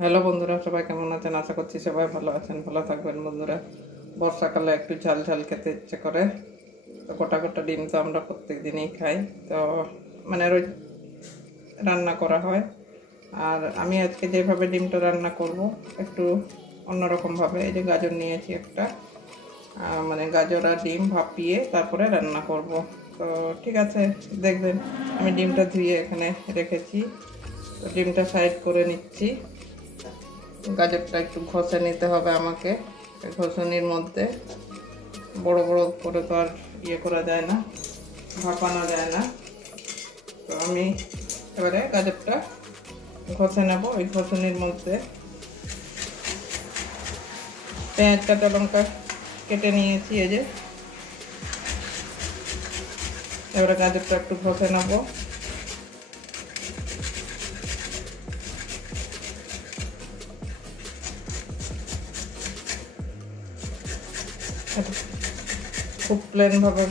Hello বন্ধুরা, সবাই কেমন আছেন? আশা করছি সবাই ভালো আছেন, ভালো থাকবেন। বন্ধুরা, বর্ষাকালে একটু ঝাল ঝাল খেতে ইচ্ছে করে। তো গোটা গোটা ডিম তো আমরা প্রত্যেক দিনই খাই, তো মানে রোজ রান্না করা হয়। আর আমি আজকে যেভাবে ডিমটা রান্না করব একটু অন্যরকমভাবে। এই যে গাজর নিয়েছি একটা, মানে গাজর আর ডিম ভাপিয়ে তারপরে রান্না করব। তো ঠিক আছে, দেখবেন আমি ডিমটা ধুয়ে এখানে রেখেছি। তো ডিমটা সাইড করে নিচ্ছি। গাজরটা একটু ঘষে নিতে হবে আমাকে। ঘষনির মধ্যে বড় বড় করে তো আর করা যায় না, ভাপানো যায় না। তো আমি এবারে গাজরটা ঘষে নেব। ওই ঘষনির মধ্যে পেঁয়াজ কাঁচা লঙ্কা কেটে নিয়েছি। এই যে এবারে গাজরটা একটু ঘষে নেব। খুব প্লেনভাবে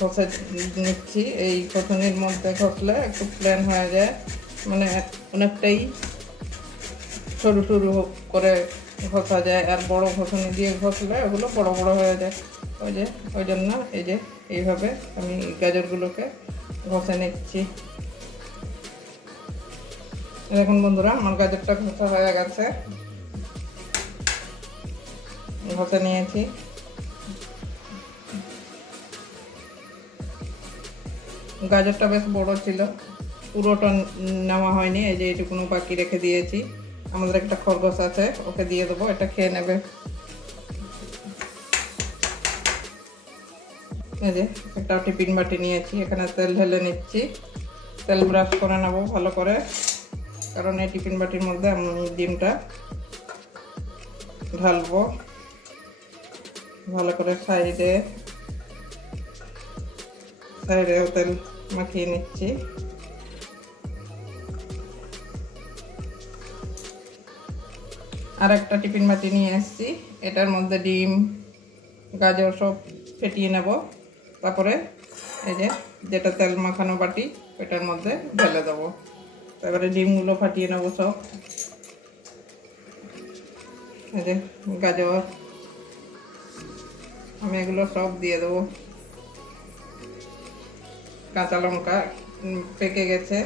ঘষে নিচ্ছি। এই ঘষনির মধ্যে ঘষলে একটু প্লেন হয়ে যায়, মানে অনেকটাই সরু সরু করে ঘষা যায়। আর বড় ঘষনি দিয়ে ঘষলে ওগুলো বড় বড় হয়ে যায়। ওই জন্য এই যে এইভাবে আমি গাজরগুলোকে ঘষে নিচ্ছি। দেখুন বন্ধুরা, আমার গাজরটা ঘষা হয়ে গেছে, ঘষে নিয়েছি। গাজরটা বেশ বড় ছিল, পুরোটা নেওয়া হয়নি। এই যে এইটুকুনো বাকি রেখে দিয়েছি। আমাদের একটা খরগোশ আছে, ওকে দিয়ে দেবো, এটা খেয়ে নেবে। এই যে একটা টিফিন বাটি নিয়েছি, এখানে তেল ঢেলে নিচ্ছি। তেল ব্রাশ করে নেবো ভালো করে, কারণ এই টিফিন বাটির মধ্যে আমি ডিমটা ঢালবো। ভালো করে সাইডেও তেল মাখিয়ে নিচ্ছি। আর একটা টিফিন বাটি নিয়ে এসেছি, এটার মধ্যে ডিম গাজর সব ফেটিয়ে নেব। তারপরে এই যে যেটা তেল মাখানো বাটি এটার মধ্যে ঢেলে দেবো। তারপরে ডিমগুলো ফাটিয়ে নেবো সব। এই যে গাজর আমি এগুলো সব দিয়ে দেবো। কাঁচা লঙ্কা পেকে গেছে,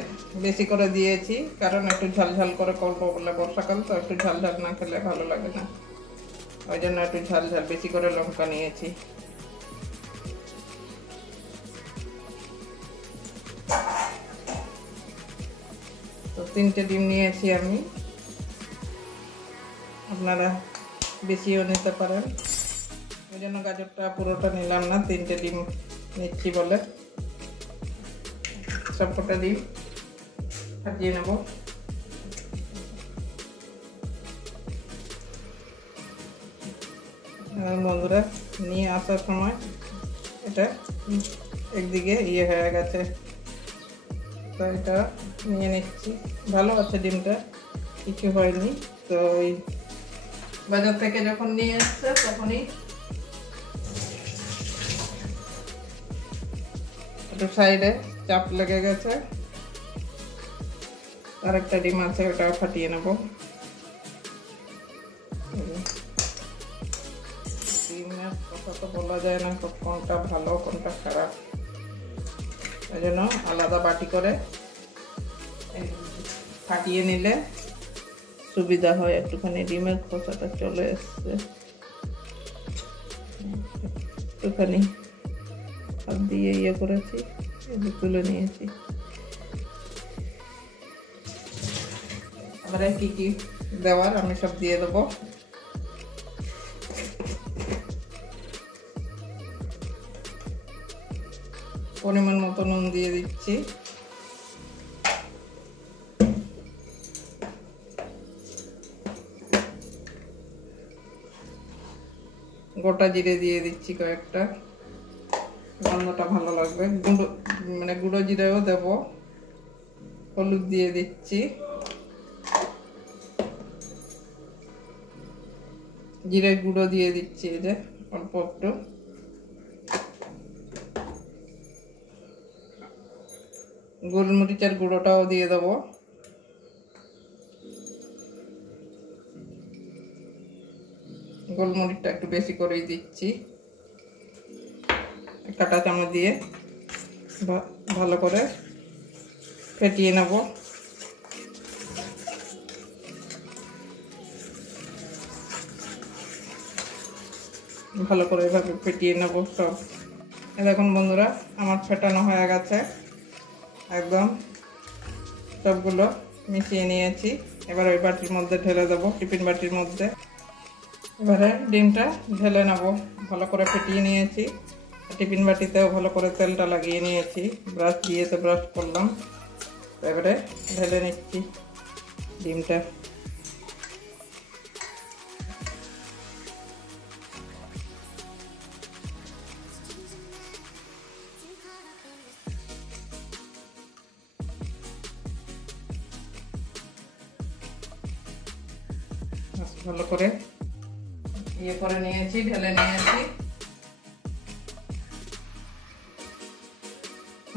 বেশি করে দিয়েছি, কারণ একটু ঝাল ঝাল করে করবো বলে। বর্ষাকাল তো একটু ঝাল ঝাল না খেলে ভালো লাগে না, ওই জন্য একটু ঝাল ঝাল বেশি করে লঙ্কা নিয়েছি। তো 3টে ডিম নিয়েছি আমি, আপনারা বেশিও নিতে পারেন। ওই জন্য গাজরটা পুরোটা নিলাম না, 3টে ডিম নিচ্ছি বলে। সবকটা ডিম ফাটিয়ে নেব। বন্ধুরা, নিয়ে আসার সময় এটা একদিকে হয়ে গেছে, তো এটা নিয়ে নিচ্ছি। ভালো আছে ডিমটা, কিছু হয়নি। তো ওই বাজার থেকে যখন নিয়ে এসছে তখনই একটু সাইডে চাপ লেগে গেছে। আর একটা ডিম আছে, ওটা ফাটিয়ে নেব। ডিমের কথা তো বলা যায় না কোনটা ভালো কোনটা খারাপ, ওই জন্য আলাদা বাটি করে ফাটিয়ে নিলে সুবিধা হয়। একটুখানি ডিমের খোসাটা চলে এসছে, একটুখানি হাত দিয়ে করেছি, তুলে নিয়েছি। এবারে কি কি দেওয়ার আমি সব দিয়ে দেবো। পরিমাণ মতো নুন দিয়ে দিচ্ছি। গোটা জিরে দিয়ে দিচ্ছি কয়েকটা, গন্ধটা ভালো লাগবে। গুঁড়ো জিরেও দেব। হলুদ দিয়ে দিচ্ছি, জিরে গুঁড়ো দিয়ে দিচ্ছি, এই যে অল্প একটু। গোলমরিচের গুঁড়োটাও দিয়ে দেবো। গোলমরিচটা একটু বেশি করেই দিচ্ছি। কাঁটা চামচ দিয়ে ভালো করে ফেটিয়ে নেব। ভালো করে এভাবে ফেটিয়ে নেব সব। দেখুন বন্ধুরা, আমার ফেটানো হয়ে গেছে, একদম সবগুলো মিশিয়ে নিয়েছি। এবার ওই বাটির মধ্যে ঢেলে দেবো, টিফিন বাটির মধ্যে। এবারে ডিমটা ঢেলে নেব। ভালো করে ফেটিয়ে নিয়েছি, টিফিন বাটিতেও ভালো করে তেলটা লাগিয়ে নিয়েছি, ব্রাশ দিয়ে তো ব্রাশ করলাম। এবারে ঢেলে নিচ্ছি ডিমটা। ভালো করে ইয়ে করে নিয়েছি, ঢেলে নিয়েছি।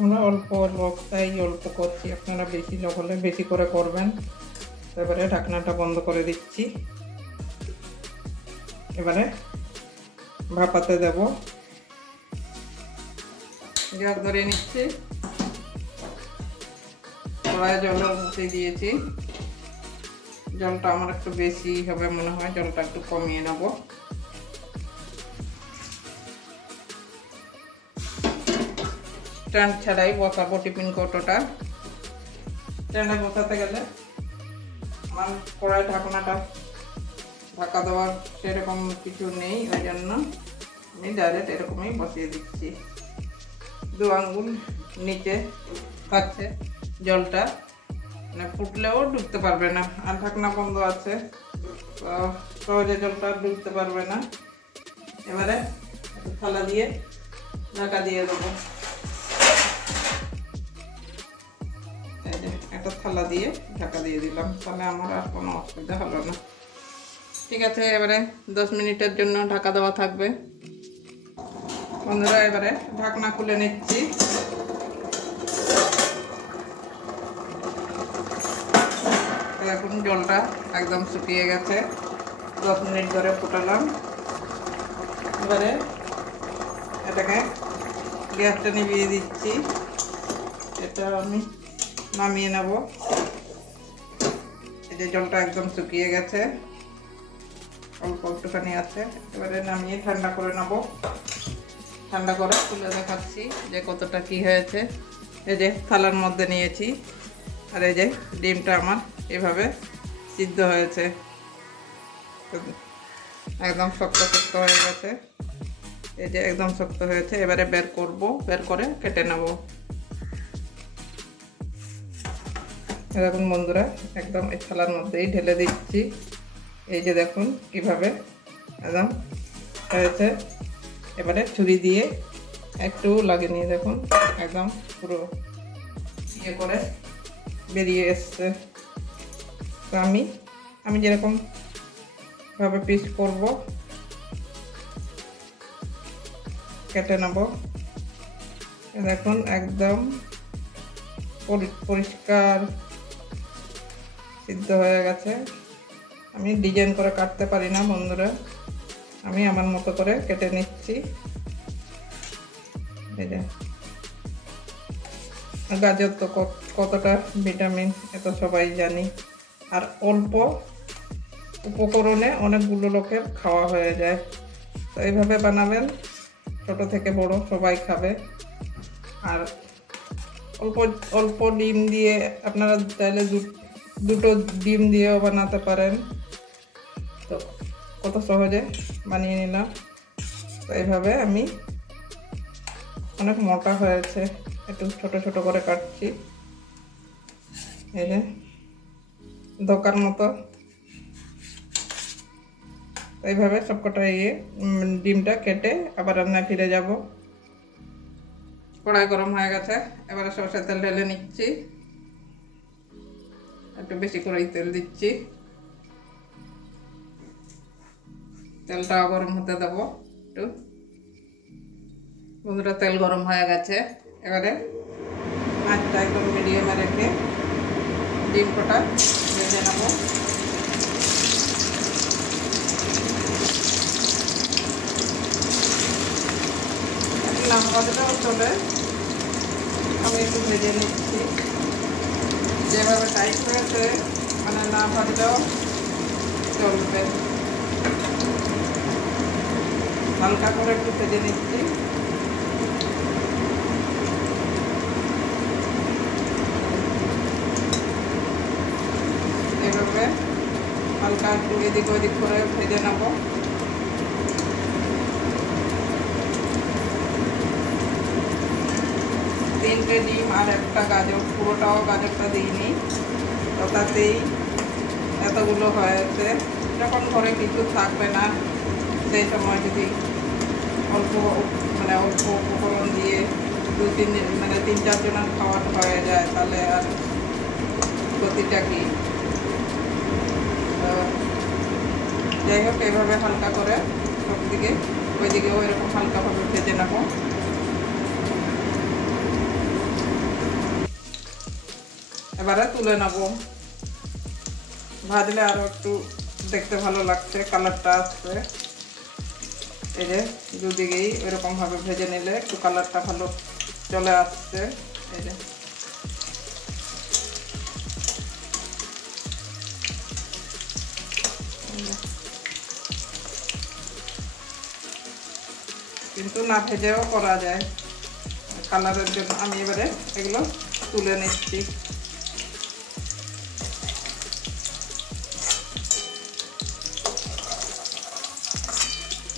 আমরা অল্প লোক তাই অল্প করছি, আপনারা বেশি লোক হলে বেশি করে করবেন। এবারে ঢাকনাটা বন্ধ করে দিচ্ছি। এবারে ভাপাতে দেব। গ্যাস ধরিয়ে নিচ্ছি, কড়াইয়ে জল বসিয়ে দিয়েছি। জলটা আমার একটু বেশি হবে মনে হয়, জলটা একটু কমিয়ে নেব। স্ট্যান্ড ছাড়াই বসাবো টিফিন কৌটোটা। স্ট্যান্ডে বসাতে গেলে আমার কড়াই ঢাকনাটা ঢাকা দেওয়ার সেরকম কিছু নেই, ওই জন্য আমি ডাইরেক্ট এরকমই বসিয়ে দিচ্ছি। 2 আঙ্গুল নিচে থাকছে জলটা, মানে ফুটলেও ডুবতে পারবে না, আর ঢাকনা বন্ধ আছে তো সহজে জলটা ডুবতে পারবে না। এবারে থালা দিয়ে ঢাকা দিয়ে দেবো। এই যে একটা থালা দিয়ে ঢাকা দিয়ে দিলাম, তাহলে আমার আর কোনো অসুবিধা হলো না। ঠিক আছে, এবারে 10 মিনিটের জন্য ঢাকা দেওয়া থাকবে। বন্ধুরা, এবারে ঢাকনা খুলে নিচ্ছি। এখন জলটা একদম শুকিয়ে গেছে, 10 মিনিট ধরে ফুটালাম। এবারে এটাকে গ্যাসটা নিভিয়ে দিচ্ছি। এটা আমি নামিয়ে নেব। এই যে জলটা একদম শুকিয়ে গেছে, অল্প একটুখানি আছে। এবারে নামিয়ে ঠান্ডা করে নেব। ঠান্ডা করে তুলে দেখাচ্ছি যে কতটা কি হয়েছে। এই যে থালার মধ্যে নিয়েছি, আর এই যে ডিমটা আমার এভাবে সিদ্ধ হয়েছে, একদম শক্ত শক্ত হয়ে গেছে। এই যে একদম শক্ত হয়েছে। এবারে বের করব, বের করে কেটে নেব। দেখুন বন্ধুরা, একদম এই থালার মধ্যেই ঢেলে দিচ্ছি। এই যে দেখুন কিভাবে একদম হয়েছে। এবারে ছুরি দিয়ে একটু লাগিয়ে নিয়ে দেখুন একদম পুরো ইয়ে করে বেরিয়ে এসছে। তো আমি যেরকম ভাবে পিস করব কেটে নেব। দেখুন একদম পরিষ্কার সিদ্ধ হয়ে গেছে। আমি ডিজাইন করে কাটতে পারি না বন্ধুরা, আমি আমার মতো করে কেটে নিচ্ছি। এই যে গাজর তো কতটা ভিটামিন, এত সবাই জানি, আর অল্প উপকরণে অনেকগুলো লোকের খাওয়া হয়ে যায়। তো এইভাবে বানাবেন, ছোট থেকে বড় সবাই খাবে। আর অল্প অল্প ডিম দিয়ে আপনারা চাইলে দুটো ডিম দিয়েও বানাতে পারেন। তো কত সহজে বানিয়ে নিলাম। তো এইভাবে আমি অনেক মোটা হয়েছে, একটু ছোট ছোট করে কাটছি। এই যে দোকান মতো এইভাবে সবকটা ডিমটা কেটে আবার রান্নায় ফিরে যাব। কড়াই গরম হয়ে গেছে, এবারে সরষের তেল ঢেলে নিচ্ছি। একটু বেশি করেই তেল দিচ্ছি। তেলটা গরম হতে দেবো একটু। বন্ধুরা, তেল গরম হয়ে গেছে। এবারে আঁচটা একদম মিডিয়ামে রেখে ডিম কটা ভেজে নেব। ভাজলেও চলে, আমি একটু ভেজে নিচ্ছি। যেভাবে টাইট হয়েছে মানে না ভাজলেও চলবে, হালকা করে একটু ভেজে নিচ্ছি। এভাবে হালকা একটু এদিক ওদিক করে ভেজে নেব। তিনটে ডিম আর একটা গাজর, পুরোটাও গাজরটা দিইনি, তো তাতেই এতগুলো হয়েছে। যখন ঘরে কিছু থাকবে না সেই সময় যদি অল্প উপকরণ দিয়ে তিন চারজনের খাওয়ানো হয়ে যায় তাহলে আর ক্ষতিটা কি। তো যাই হোক, এইভাবে হালকা করে সব দিকে ওইদিকেও এরকম হালকাভাবে ভেজে নেব। এবারে তুলে নেব। ভাজলে আরও একটু দেখতে ভালো লাগছে, কালারটা আসছে। এই যে দুদিকেই এরকমভাবে ভেজে নিলে একটু কালারটা ভালো চলে আসছে। এই যে কিন্তু না ভেজেও করা যায় কালারের জন্য। আমি এবারে এগুলো তুলে নিচ্ছি।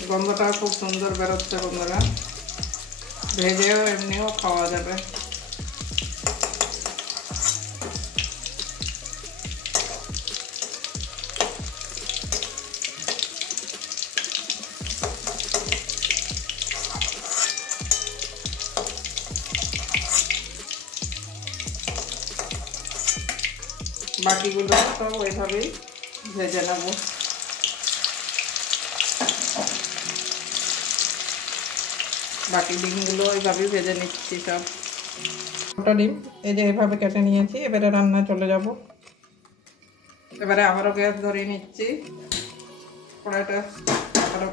গন্ধটা খুব সুন্দর বেরোচ্ছে বন্ধুরা, ভেজেও এমনিও খাওয়া যাবে। বাকিগুলো সব ওইভাবেই ভেজে নেব। বাকি ডিমগুলো ওইভাবেই ভেজে নিচ্ছি সব। ওটা ডিম এই যে এইভাবে কেটে নিয়েছি। এবারে রান্না চলে যাব। এবারে আবারও গ্যাস ধরিয়ে নিচ্ছি,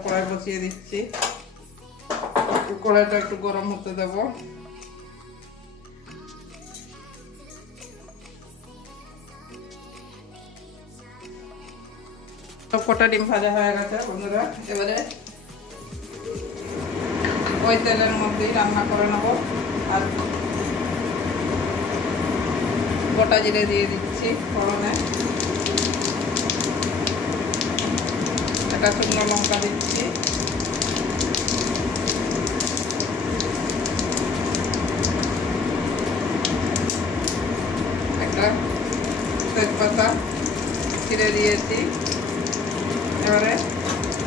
কড়াই বসিয়ে দিচ্ছি। কড়াইটা একটু গরম হতে দেব। সবকটা ডিম ভাজা হয়ে গেছে বন্ধুরা। এবারে ওই তেলের মধ্যেই রান্না করে নেব। আর গোটা জিরে দিয়ে দিচ্ছি ফোড়নে, একটা শুকনো লঙ্কা দিচ্ছি, একটা তেজপাতা ছিঁড়ে দিয়েছি। এবারে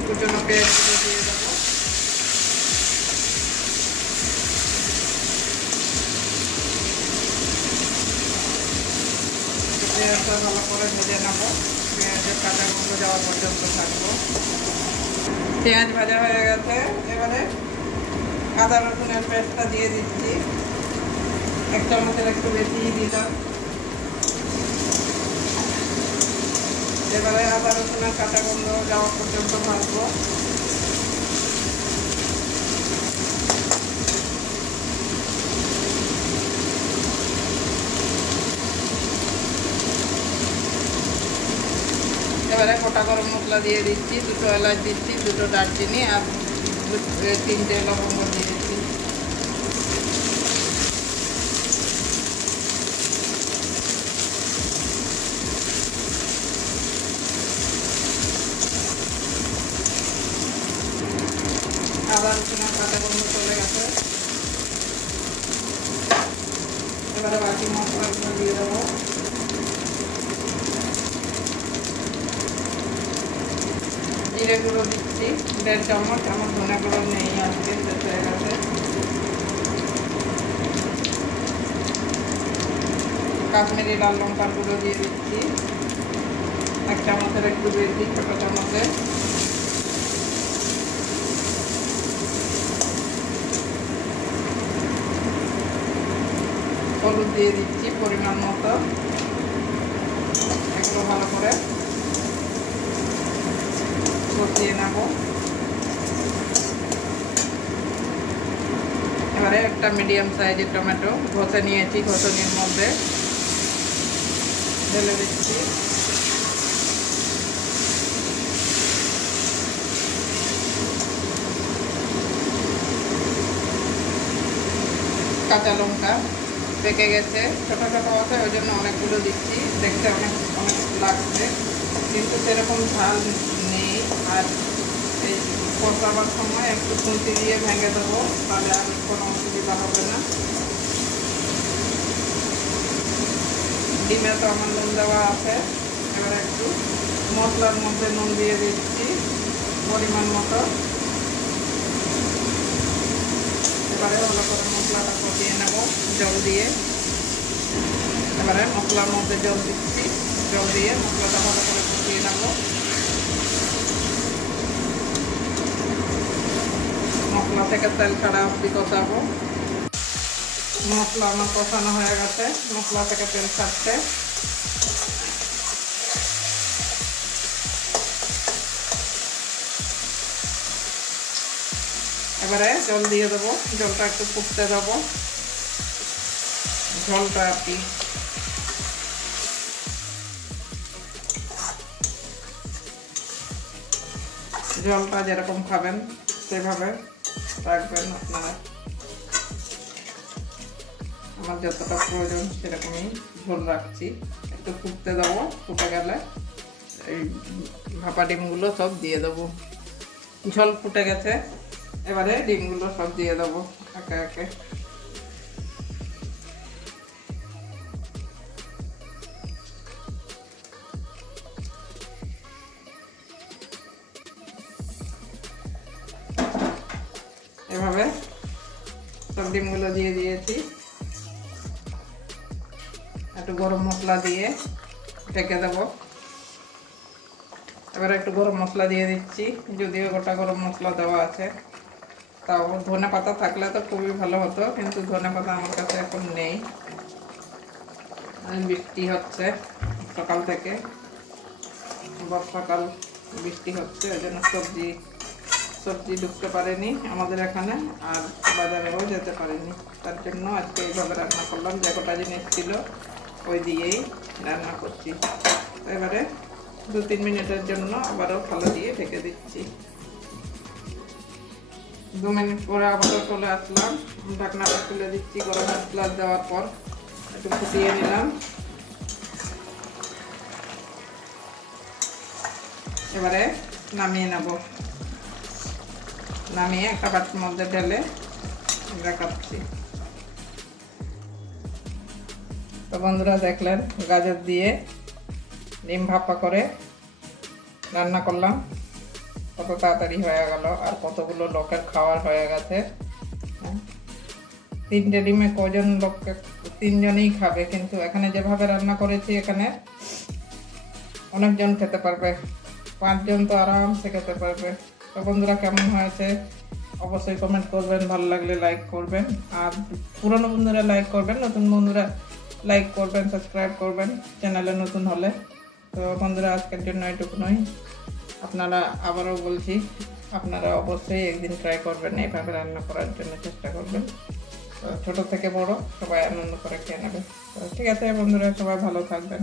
কুচনো পেঁয়াজগুলো দিয়ে দেবো। পেঁয়াজটা ভালো করে ভেজে নেব, পেঁয়াজের কাঁচা গন্ধ যাওয়া পর্যন্ত থাকবো। পেঁয়াজ ভাজা হয়ে গেছে। এবারে আদা রসুনের পেস্টটা দিয়ে দিচ্ছি, এক চামচের একটু বেশিই দিলাম। এবারে আদা রসুনের কাঁচা গন্ধ যাওয়া পর্যন্ত ভাজবো। এবারে গোটা গরম মশলা দিয়ে দিচ্ছি, দুটো এলাচ দিচ্ছি, দুটো দারচিনি আর তিনটে লবঙ্গ দিয়ে দিচ্ছি। আদা রসুনের কাঁচা গন্ধ চলে গেছে। এবারে বাকি মশলাগুলো দিয়ে দেবো। জিরে গুঁড়ো দিচ্ছি 1.5 চামচ, আমার ধনে গুঁড়ো নেই আজকে, শেষ হয়ে গেছে। কাশ্মীরি লাল লঙ্কার গুঁড়ো দিয়ে দিচ্ছি 1 চামচের একটু বেশি, ছোট চামচে। হলুদ দিয়ে দিচ্ছি পরিমাণ মতো। এগুলো ভালো করে কষিয়ে নেব। এবারে এবারে একটা মিডিয়াম সাইজের টমেটো ঘষে নিয়েছি, ঘষনির মধ্যে ঢেলে দিচ্ছি। কাঁচা লঙ্কা পেকে গেছে, ছোটো ছোটো আছে, ওই জন্য অনেকগুলো দিচ্ছি, দেখতে অনেক অনেক লাগছে কিন্তু সেরকম ঝাল নেই। আর এই কষাবার সময় একটু খুন্তি দিয়ে ভেঙে দেবো, তাহলে আর কোনো অসুবিধা হবে না। ডিমে তো আমার নুন দেওয়া আছে। এবার একটু মশলার মধ্যে নুন দিয়ে দিচ্ছি পরিমাণ মতো। এবারে ভালো করে মশলাটা কষিয়ে নেব জল দিয়ে। এবারে মশলার মধ্যে জল দিচ্ছি, জল দিয়ে মশলাটা ভালো করে কষিয়ে নেব। মশলা থেকে তেল ছাড়া অবধি কষাবো। মশলা আমার কষানো হয়ে গেছে, মশলা থেকে তেল ছাড়ছে। এবারে জল দিয়ে দেবো, জলটা একটু ফুটতে দেবো। ঝোলটা আর কি জলটা যেরকম খাবেন সেভাবে রাখবেন আপনারা। আমার যতটা প্রয়োজন সেরকমই ঝোল রাখছি। একটু ফুটতে দেবো, ফুটে গেলে এই ভাপা ডিমগুলো সব দিয়ে দেবো। ঝোল ফুটে গেছে, এবারে ডিমগুলো সব দিয়ে দেবো একে একে। এভাবে সব ডিমগুলো দিয়ে দিয়েছি। একটু গরম মশলা দিয়ে ঢেকে দেবো। এবার একটু গরম মশলা দিয়ে দিচ্ছি, যদিও গোটা গরম মশলা দেওয়া আছে। তাও ধনে পাতা থাকলে তো খুবই ভালো হতো, কিন্তু ধনে পাতা আমার কাছে এখন নেই। বৃষ্টি হচ্ছে সকাল থেকে, বর্ষাকাল বৃষ্টি হচ্ছে, ওই জন্য সবজি ঢুকতে পারেনি আমাদের এখানে, আর বাজারেও যেতে পারেনি। তার জন্য আজকে এইভাবে রান্না করলাম, যে কটা জিনিস ছিল ওই দিয়েই রান্না করছি। এবারে 2-3 মিনিটের জন্য আবারও থালা দিয়ে ঢেকে দিচ্ছি। 2 মিনিট পরে আবারও চলে আসলাম, ঢাকনাটা খুলে দিচ্ছি। গরম মশলা দেওয়ার পর একটু ফুটিয়ে নিলাম। এবারে নামিয়ে নেব, নামিয়ে একটা বাটির মধ্যে ঢেলে রাখাচ্ছি। তো বন্ধুরা দেখলেন, গাজর দিয়ে ডিম ভাপা করে রান্না করলাম। কত তাড়াতাড়ি হয়ে গেল, আর কতগুলো লোকের খাওয়ার হয়ে গেছে। 3টে ডিমে কজন লোককে, 3 জনই খাবে, কিন্তু এখানে যেভাবে রান্না করেছি এখানে অনেকজন খেতে পারবে, 5 জন তো আরামসে খেতে পারবে। তো বন্ধুরা কেমন হয়েছে অবশ্যই কমেন্ট করবেন, ভালো লাগলে লাইক করবেন। আর পুরনো বন্ধুরা লাইক করবেন, নতুন বন্ধুরা লাইক করবেন, সাবস্ক্রাইব করবেন চ্যানেলে নতুন হলে। তো বন্ধুরা আজকের জন্য এটুকুই। আপনারা আবারও বলছি, আপনারা অবশ্যই একদিন ট্রাই করবেন, এইভাবে রান্না করার জন্য চেষ্টা করবেন। তো ছোটো থেকে বড় সবাই আনন্দ করে খেয়ে নেবে। তো ঠিক আছে বন্ধুরা, সবাই ভালো থাকবেন।